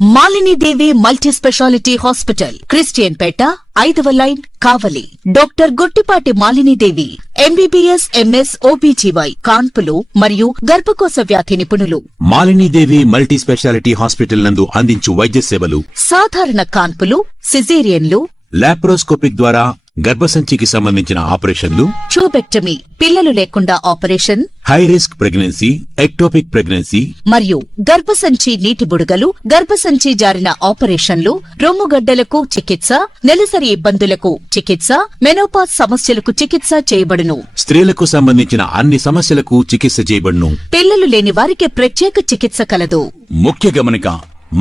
Malini Devi multi speciality hospital, Christian Peta, 5వ line, Kavali. Doctor Guttipati Malinidevi, MBBS, MS, OBGY, కాన్పులు మరియు గర్భకోశ వ్యాధి నిపుణులు. మాలినీదేవి మల్టీ స్పెషాలిటీ హాస్పిటల్ నందు అందించు వైద్య సేవలు: సాధారణ కాన్పులు, సిజేరియన్లు, లాప్రోస్కోపిక్ ద్వారా గర్భసంచికి సంబంధించిన ఆపరేషన్లు, ట్యూబెక్టమీ, పిల్లలు లేకుండా operation, high risk pregnancy, ectopic pregnancy మరియు గర్భసంచి నీటి బుడగలు, గర్భసంచి జారిన ఆపరేషన్లు, రొమ్ముగడ్డలకు చికిత్స, నెలసరి ఇబ్బందులకు చికిత్స, మెనోపాజ్ సమస్యలకు చికిత్స చేయబడును. స్త్రీలకు సంబంధించిన అన్ని సమస్యలకు చికిత్స చేయబడును. పిల్లలు లేని వారికి ప్రత్యేక చికిత్స కలదు. ముఖ్య గమనిక: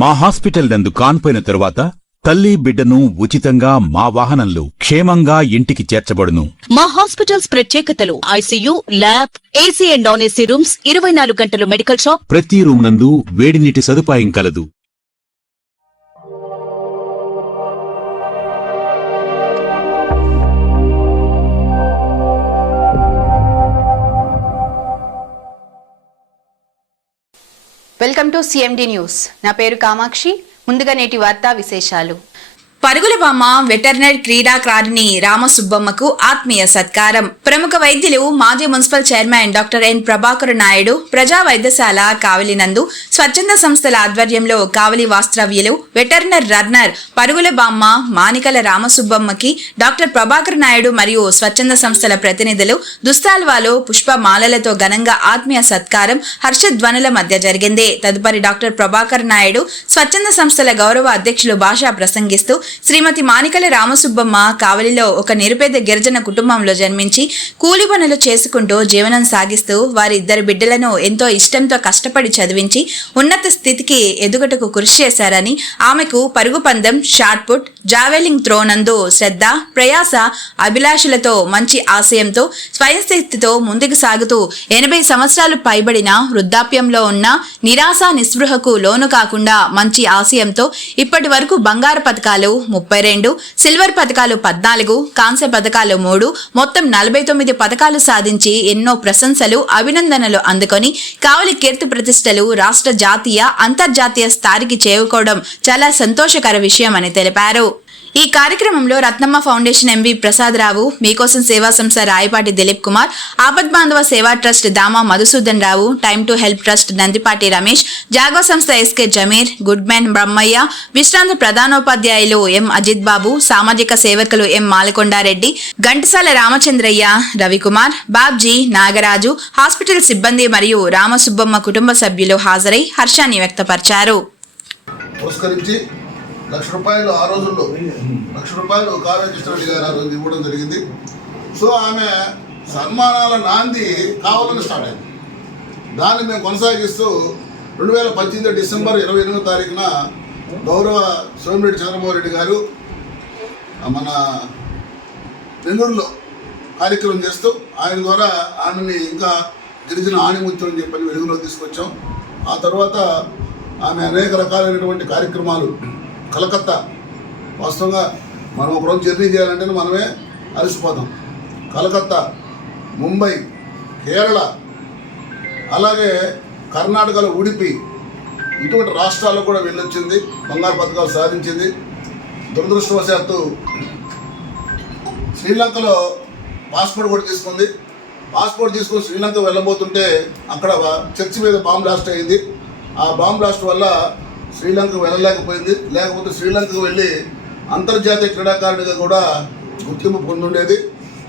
మా హాస్పిటల్ నందు కాన్పోయిన తరువాత తల్లి బిడ్డను ఉచితంగా మా వాహనంలో క్షేమంగా ఇంటికి చేర్చబడును. మా హాస్పిటల్స్ ప్రత్యేకతలు: ICU, lab, AC and non AC rooms, 24 గంటలు మెడికల్ షాప్, ప్రతి రూమ్ నందు వేడి నీటి సదుపాయం కలదు. Welcome to CMD news. నా పేరు కామాక్షి. ముందుగా నేటి వార్తా విశేషాలు. పరుగుల బామ్మ వెటర్నరీ క్రీడాకారిణి రామసుబ్బమ్మకు ఆత్మీయ సత్కారం. ప్రముఖ వైద్యులు, మాజీ municipal chairman doctor N Prabhakar Naidu ప్రజా వైద్యశాల కావలి నందు స్వచ్ఛంద సంస్థల ఆధ్వర్యంలో కావలి వాస్తవ్యులు వెటర్నరీ రన్నర్ పరుగుల బామ్మ మానికల రామసుబ్బమ్మకి డాక్టర్ ప్రభాకర్ నాయుడు మరియు స్వచ్ఛంద సంస్థల ప్రతినిధులు దుస్తాల్వాలో పుష్పమాలలతో ఘనంగా ఆత్మీయ సత్కారం హర్షధ్వనుల మధ్య జరిగింది. తదుపరి డాక్టర్ ప్రభాకర్ నాయుడు స్వచ్ఛంద సంస్థల గౌరవ అధ్యక్షులు భాష ప్రసంగిస్తూ, శ్రీమతి మానికల రామసుబ్బమ్మ కావలిలో ఒక నిరుపేద గిరిజన కుటుంబంలో జన్మించి కూలి పనులు చేసుకుంటూ జీవనం సాగిస్తూ వారి 2 బిడ్డలను ఎంతో ఇష్టంతో కష్టపడి చదివించి ఉన్నత స్థితికి ఎదుగుటకు కృషి చేశారని, ఆమెకు పరుగు పందెం, షాట్ పుట్, జావెలింగ్ త్రో నందు శ్రద్ధ, ప్రయాస, అభిలాషలతో మంచి ఆశయంతో స్వయం శక్తితో ముందుకు సాగుతూ 80 సంవత్సరాలు పైబడిన వృద్ధాప్యంలో ఉన్న నిరాశ నిస్పృహకు లోను కాకుండా మంచి ఆశయంతో ఇప్పటి వరకు బంగారు పథకాలు 32, సిల్వర్ పథకాలు 14, కాంస్య పథకాలు 3, మొత్తం 49 పథకాలు సాధించి ఎన్నో ప్రశంసలు, అభినందనలు అందుకొని కావలి కీర్తి ప్రతిష్టలు రాష్ట్ర, జాతీయ, అంతర్జాతీయ స్థాయికి చేరుకోవడం చాలా సంతోషకర విషయమని తెలిపారు. ఈ కార్యక్రమంలో రత్నమ్మ ఫౌండేషన్ ఎంవి ప్రసాదరావు, మీకోసం సేవా సంస్థ Rayapati Dilip Kumar, Apadbandhava Seva trust Dama Madhusudan Rao, time to help trust Nandipati Ramesh, Jago సంస్థ SK Jameer, good man Brahmaiah, విశ్రాంత ప్రధానోపాధ్యాయులు ఎం అజిత్ బాబు, సామాజిక సేవకులు ఎం మాలకొండారెడ్డి, ఘంటసాల రామచంద్రయ్య, రవికుమార్, బాబ్జీ, నాగరాజు, హాస్పిటల్ సిబ్బంది మరియు రామసుబ్బమ్మ కుటుంబ సభ్యులు హాజరై హర్షాన్ని వ్యక్తపరిచారు. ₹1,00,000 ఆ రోజుల్లో ₹1,00,000 కావ్య కృష్ణారెడ్డి గారు ఆ రోజు ఇవ్వడం జరిగింది. సో ఆమె సన్మానాల నాంది కావాలని స్టార్ట్ అయింది. దాన్ని మేము కొనసాగిస్తూ 2018 డిసెంబర్ 28వ తారీఖున గౌరవ సోమిరెడ్డి చంద్రమోహన్ రెడ్డి గారు మన నెల్లూరులో కార్యక్రమం చేస్తూ ఆయన ద్వారా ఆమెని ఇంకా గిరిజన ఆణిముత్యం అని చెప్పని వెలుగులో తీసుకొచ్చాం. ఆ తర్వాత ఆమె అనేక రకాలైనటువంటి కార్యక్రమాలు కలకత్తా, వాస్తవంగా మనం ఒకరోజు జర్నీ చేయాలంటే మనమే అలసిపోతాం. కలకత్తా, ముంబై, కేరళ, అలాగే కర్ణాటకలో ఉడిపి, ఇటువంటి రాష్ట్రాల్లో కూడా వెళ్ళొచ్చింది, బంగారు పథకాలు సాధించింది. దురదృష్టవశాత్తు శ్రీలంకలో పాస్పోర్ట్ కూడా తీసుకుంది. పాస్పోర్ట్ తీసుకొని శ్రీలంక వెళ్ళబోతుంటే అక్కడ చర్చి మీద బాంబ్ బ్లాస్ట్ అయింది. ఆ బాంబ్ బ్లాస్ట్ వల్ల శ్రీలంకకు వెళ్ళలేకపోయింది. లేకపోతే శ్రీలంకకు వెళ్ళి అంతర్జాతీయ క్రీడాకారుడిగా కూడా గుర్తింపు పొందుండేది.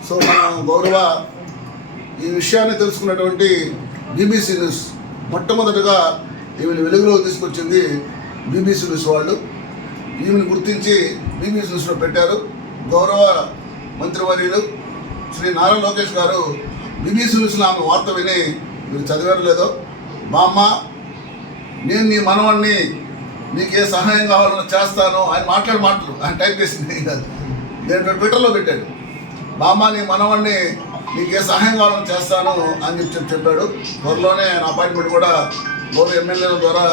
సో మనం గౌరవ ఈ విషయాన్ని తెలుసుకున్నటువంటి బీబీసీ న్యూస్ మొట్టమొదటిగా ఈమెను వెలుగులో తీసుకొచ్చింది బీబీసీ న్యూస్ వాళ్ళు. ఈమెను గుర్తించి బీబీసీ న్యూస్లో పెట్టారు. గౌరవ మంత్రివర్యులు శ్రీ నారా లోకేష్ గారు బీబీసీ న్యూస్లో ఆమె వార్త విని, మీరు చదివారు లేదో, బామ్మ నేను నీ మనవణ్ణి, నీకే సహాయం కావాలని చేస్తాను, ఆయన మాటలు ఆయన టైప్ చేసింది కాదు, నేను ట్విట్టర్లో పెట్టాడు. బామ్మ నీ మనవణ్ణి, నీకే సహాయం కావాలని చేస్తాను అని చెప్పాడు. త్వరలోనే ఆయన అపాయింట్మెంట్ కూడా గౌరవ ఎమ్మెల్యేల ద్వారా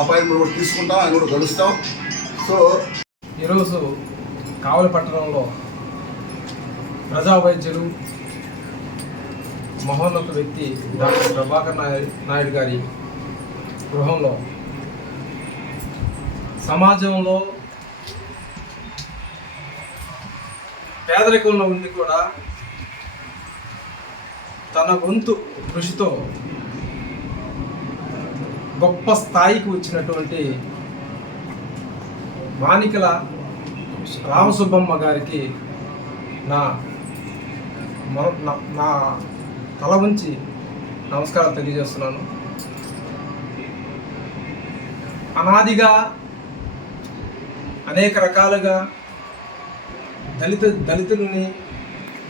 అపాయింట్మెంట్ కూడా తీసుకుంటాం, ఆయన కూడా కలుస్తాం. సో ఈరోజు కావలి పట్టణంలో ప్రజా వైద్యులు, మహోన్నత వ్యక్తి డాక్టర్ ప్రభాకర్ నాయుడు గారి గృహంలో సమాజంలో పేదరికంలో ఉండి కూడా తన వంతు కృషితో గొప్ప స్థాయికి వచ్చినటువంటి మానికల రామసుబ్బమ్మ గారికి నా తల వంచి నమస్కారం తెలియజేస్తున్నాను. అనాదిగా అనేక రకాలుగా దళితులని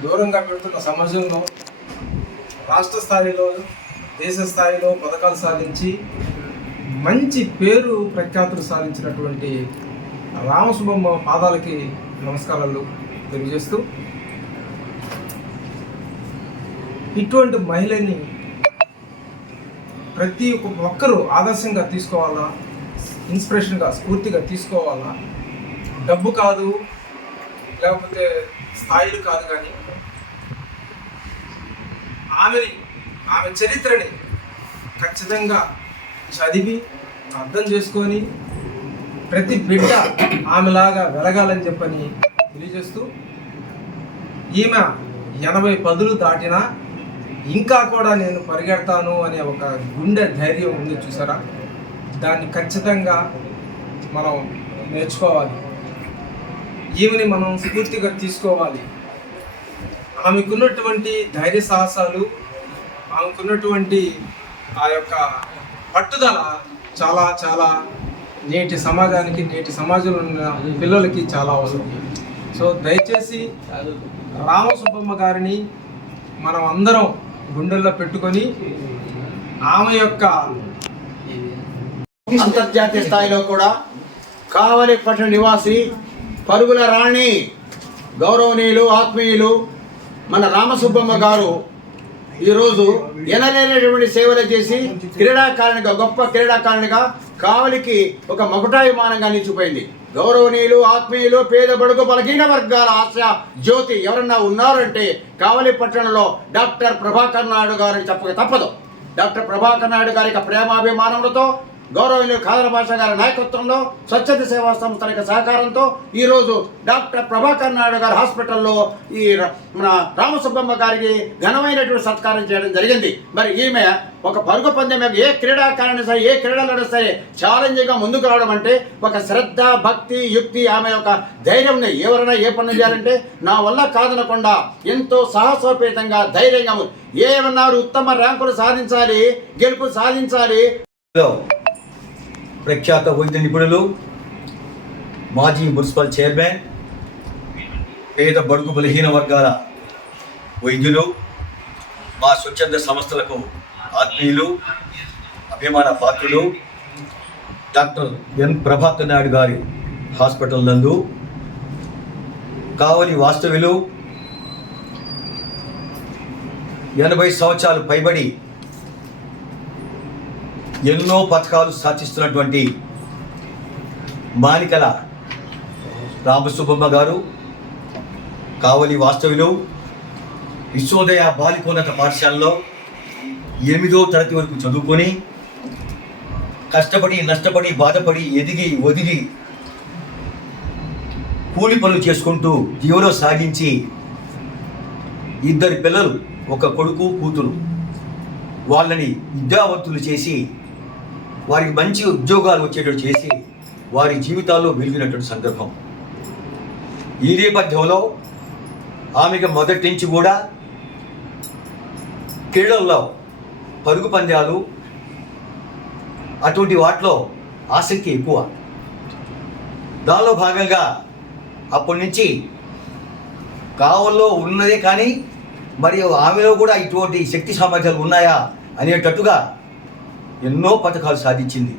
దూరంగా పెడుతున్న సమాజంలో రాష్ట్ర స్థాయిలో దేశ స్థాయిలో పథకాలు సాధించి మంచి పేరు ప్రఖ్యాతులు సాధించినటువంటి రామసుబ్బమ్మ పాదాలకి నమస్కారాలు తెలియజేస్తూ, ఇటువంటి మహిళని ప్రతి ఒక్కరూ ఆదర్శంగా తీసుకోవాలా, ఇన్స్పిరేషన్గా స్ఫూర్తిగా తీసుకోవాలా. డబ్బు కాదు, లేకపోతే స్థాయిలు కాదు, కానీ ఆమె చరిత్రని ఖచ్చితంగా చదివి అర్థం చేసుకొని ప్రతి బిడ్డ ఆమెలాగా వెలగాలని చెప్పని తెలియజేస్తూ, ఈమె 80 పదులు దాటినా ఇంకా కూడా నేను పరిగెడతాను అనే ఒక గుండె ధైర్యం ఉంది చూసారా, దాన్ని ఖచ్చితంగా మనం నేర్చుకోవాలి. ఈమెని మనం స్ఫూర్తిగా తీసుకోవాలి. ఆమెకున్నటువంటి ధైర్య సాహసాలు, ఆమెకున్నటువంటి ఆ యొక్క పట్టుదల చాలా చాలా నేటి సమాజానికి, నేటి సమాజంలో ఉన్న పిల్లలకి చాలా అవసరం. సో దయచేసి రామసుబ్బమ్మ గారిని మనం అందరం గుండెల్లో పెట్టుకొని ఆమె యొక్క అంతర్జాతీయ స్థాయిలో కూడా కావలి పట్టణ నివాసి పరుగుల రాణి గౌరవనీయులు ఆత్మీయులు మన రామసుబ్బమ్మ గారు ఈరోజు ఎనలేనటువంటి సేవలు చేసి క్రీడాకారునిగా, గొప్ప క్రీడాకారునిగా కావలికి ఒక మకుటాభిమానంగా నిలిచిపోయింది. గౌరవనీయులు ఆత్మీయులు పేద బడుగు బలహీన వర్గాల ఆశ జ్యోతి ఎవరన్నా ఉన్నారంటే కావలి పట్టణంలో డాక్టర్ ప్రభాకర్ నాయుడు గారిని చెప్పక తప్పదు. డాక్టర్ ప్రభాకర్ నాయుడు గారి యొక్క ప్రేమాభిమానములతో, గౌరవనీయులు ఖాదర్ భాషా గారి నాయకత్వంలో, స్వచ్ఛత సేవా సంస్థల యొక్క సహకారంతో ఈరోజు డాక్టర్ ప్రభాకర్ నాయుడు గారి హాస్పిటల్లో ఈ మన రామసుబ్బమ్మ గారికి ఘనమైనటువంటి సత్కారం చేయడం జరిగింది. మరి ఈమె ఒక పరుగు పందెం, ఏ క్రీడాకారుని సరే, ఏ క్రీడలో సరే ఛాలెంజ్గా ముందుకు రావడం అంటే ఒక శ్రద్ధ, భక్తి, యుక్తి, ఆమె యొక్క ధైర్యం. ఎవరైనా ఏ పనులు చేయాలంటే నా వల్ల కాదనకుండా ఎంతో సాహసోపేతంగా ధైర్యంగా ఏమన్నారు, ఉత్తమ ర్యాంకులు సాధించాలి, గెలుపు సాధించాలి. ప్రఖ్యాత వైద్య నిపుణులు, మాజీ మున్సిపల్ చైర్మన్, పేద బడుగు బలహీన వర్గాల వైద్యులు, మా స్వచ్ఛంద సంస్థలకు ఆత్మీయులు, అభిమాన పాత్రులు, డాక్టర్ ఎన్ ప్రభాకర్ నాయుడు గారి హాస్పిటల్ నందు కావలి వాస్తవ్యులు, 80 సంవత్సరాలు పైబడి ఎన్నో పథకాలు సాధిస్తున్నటువంటి మానికల రామసుబ్బమ్మ గారు కావలి వాస్తవ్యులు, విశ్వోదయ బాలికోన్నత పాఠశాలలో 8వ తరగతి వరకు చదువుకొని కష్టపడి, నష్టపడి, బాధపడి, ఎదిగి ఒదిగి కూలి పనులు చేసుకుంటూ జీవనం సాగించి 2 పిల్లలు, ఒక కొడుకు కూతురు, వాళ్ళని విద్యావంతులు చేసి వారికి మంచి ఉద్యోగాలు వచ్చేటట్టు చేసి వారి జీవితాల్లో వెలిగినటువంటి సందర్భం. ఈ నేపథ్యంలో ఆమెకు మొదటి నుంచి కూడా క్రీడల్లో, పరుగు పందాలు, అటువంటి వాటిలో ఆసక్తి ఎక్కువ. దానిలో భాగంగా అప్పటి నుంచి కావల్లో ఉన్నదే కానీ మరియు ఆమెలో కూడా ఇటువంటి శక్తి సామర్థ్యాలు ఉన్నాయా అనేటట్టుగా ఎన్నో పథకాలు సాధించింది.